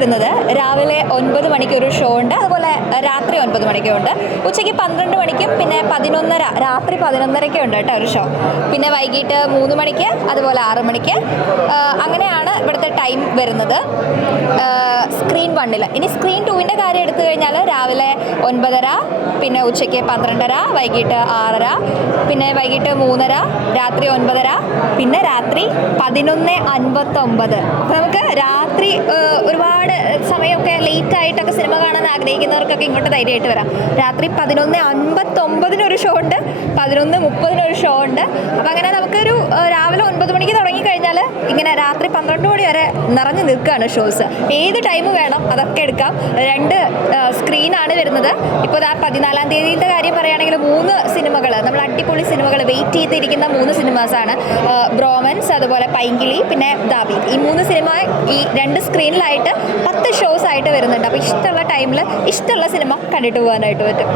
വരുന്നത് രാവിലെ 9 മണിക്ക് ഒരു ഷോ ഉണ്ട്, അതുപോലെ രാത്രി 9 മണിക്കും ഉണ്ട്. ഉച്ചയ്ക്ക് 12 മണിക്കും പിന്നെ 11:30 രാത്രി 11:30ക്കും ഉണ്ട് കേട്ടോ ഒരു ഷോ. പിന്നെ വൈകിട്ട് 3 മണിക്ക് അതുപോലെ 6 മണിക്ക്. അങ്ങനെയാണ് ഇവിടുത്തെ ടൈം വരുന്നത് സ്ക്രീൻ 1-ൽ. ഇനി സ്ക്രീൻ 2-ൻ്റെ കാര്യം എടുത്തു കഴിഞ്ഞാൽ രാവിലെ 9:30, പിന്നെ ഉച്ചയ്ക്ക് 12:30, വൈകിട്ട് 6:30, പിന്നെ വൈകിട്ട് 3:30, രാത്രി 9:30, പിന്നെ രാത്രി 11:59. അപ്പോൾ നമുക്ക് രാത്രി ഒരുപാട് സമയമൊക്കെ ലേറ്റ് ആയിട്ടൊക്കെ സിനിമ കാണാൻ ആഗ്രഹിക്കുന്നവർക്കൊക്കെ ഇങ്ങോട്ട് ധൈര്യമായിട്ട് വരാം. രാത്രി 11:59 ഒരു ഷോ ഉണ്ട്, 11:30 ഒരു ഷോ ഉണ്ട്. അപ്പോൾ അങ്ങനെ നമുക്കൊരു രാവിലെ 9 മണിക്ക് തുടങ്ങിക്കഴിഞ്ഞാൽ ഇങ്ങനെ രാത്രി 12 മണി വരെ നിറഞ്ഞു നിൽക്കുകയാണ് ഷോസ്. ഏത് ടൈം വേണം അതൊക്കെ എടുക്കാം. 2 സ്ക്രീനാണ് വരുന്നത്. ഇപ്പോൾ 14-ാം തീയതിയിലത്തെ കാര്യം പറയുകയാണെങ്കിൽ 3 സിനിമകൾ, നമ്മൾ അടിപൊളി സിനിമകൾ വെയിറ്റ് ചെയ്തിരിക്കുന്ന 3 സിനിമാസാണ്. ബ്രോമൻസ്, അതുപോലെ പൈങ്കിളി, പിന്നെ ദാബി. ഈ 3 സിനിമ ഈ 2 സ്ക്രീനിലായിട്ട് 10 ഷോസ് ആയിട്ട് വരുന്നുണ്ട്. അപ്പോൾ ഇഷ്ടമുള്ള ടൈമിൽ ഇഷ്ടമുള്ള സിനിമ കണ്ടിട്ട് പോകാനായിട്ട് പറ്റും.